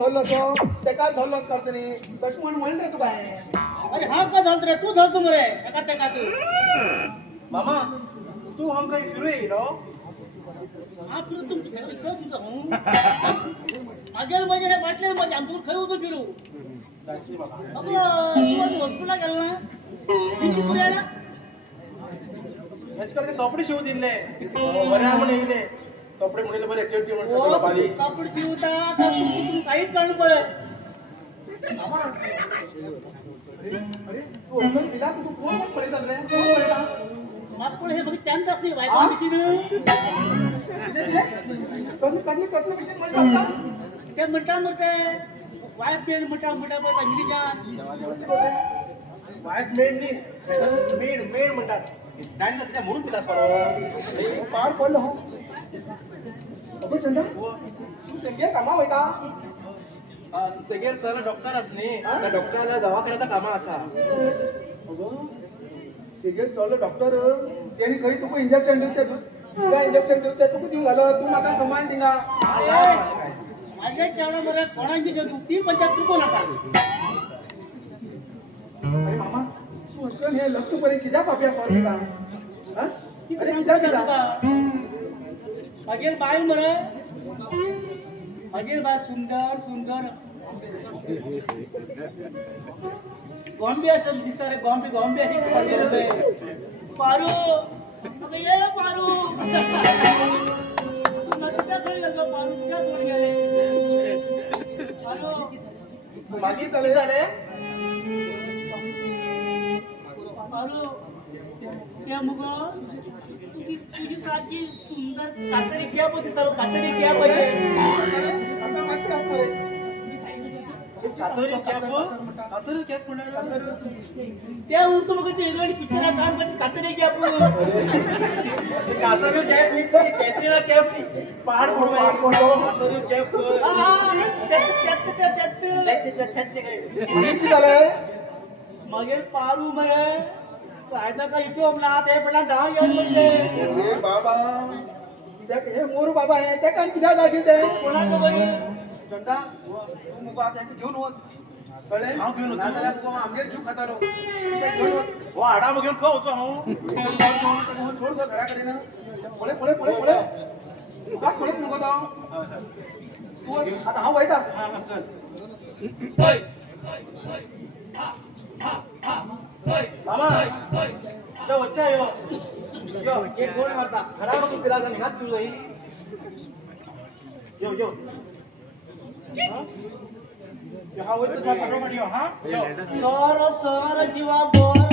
धरलो तो तेका धरलोच करतनी तश म्हण रे तुका अरे हा का धरत रे तू धरतो मरे एका तेका तू मामा तू हमका फिरू येलो हा फिरू तुम सगळं तुझं हूं मागेल म्हणजे रे वाटले म्हणजे आमतून खाऊ तो फिरू आपला तू हॉस्पिटलला गेला ना किती पुढे ना ह्याच्याकडे कपडे शिवून दिले बरे आम्हाला येले कपडे मुलीला बरे चड्डी म्हणतात बाली कपडे शिवता का तुमची काहीच काढू पडत मामा अरे तू अंदर मिला तू कोण पडे रे कोण पडेला मागपुढे हे बघ चांद असते वायपा मशीन कसलं मशीन म्हणतात ते म्हणते वायप पेन मोठा बोलता इंग्लिशात वाईट मेड म्हणतात त्यांना त्या म्हणून पिलास करो पार पडलो हो अबे चंदा तू सगळे कामा वयता तेगेर चला डॉक्टर आस न्ही त्या डॉक्टराला दवाखान्याचा कामा आसा तेगेर चलो डॉक्टर तेणी खंय तुका इंजेक्शन दिवते तुका इंजेक्शन दिवते तुका दिवंक घालो तू म्हाका समान दिना माझ्या चावडा मरे कोणाची शोधू ती पंचायत चुको नका अरे मामा तू असलं हे लग्न पर्यंत कित्याक पापया सॉरी का अरे कित्याक मागीर बाय मरे मागीर बाय सुंदर गॉम्बे असं दिसता रे गॉम्बे अशी पारू अबे ये पारू नदीच्या सोडी गेलो पारू त्या सोडी गेले पारू मागीर झाले पारू क्या मुगो तुझी साची सुंदर कातरी क्या बोलते तारो कातरी क्या पाहिजे आता मात्र असणार कातरी कॅप त्या उरतो मग ते हिरोईन पिक्चर काम करते कातरी क्या कातरी कॅप कॅटरीना कॅप पहाड फोडो कातरी कॅप मागीर पारू मरे आयता का इटो आपला ते पडला धाव येऊन बसले अरे बाबा कित्याक हे मोरू बाबा हे तेका कित्याक जाशील ते कोणाक बरी चंदा तू मुगो आता घेऊन वच कळ्ळें हांव घेवन वच नाजाल्यार मुगो आमगेर जीव खातालो घेवन वच हो हाडा घेवन खंय वचो हांव सोड गो घरा कडेन पळय तुका कळत न्हू गो तो तूं आतां हांव वयता मामा तो वच्चा यो एक गोल मारता घरा नको पिला जाण घात तुझं यो हा वयता तुका पाठोपाठ यो हा सर जीवा गोर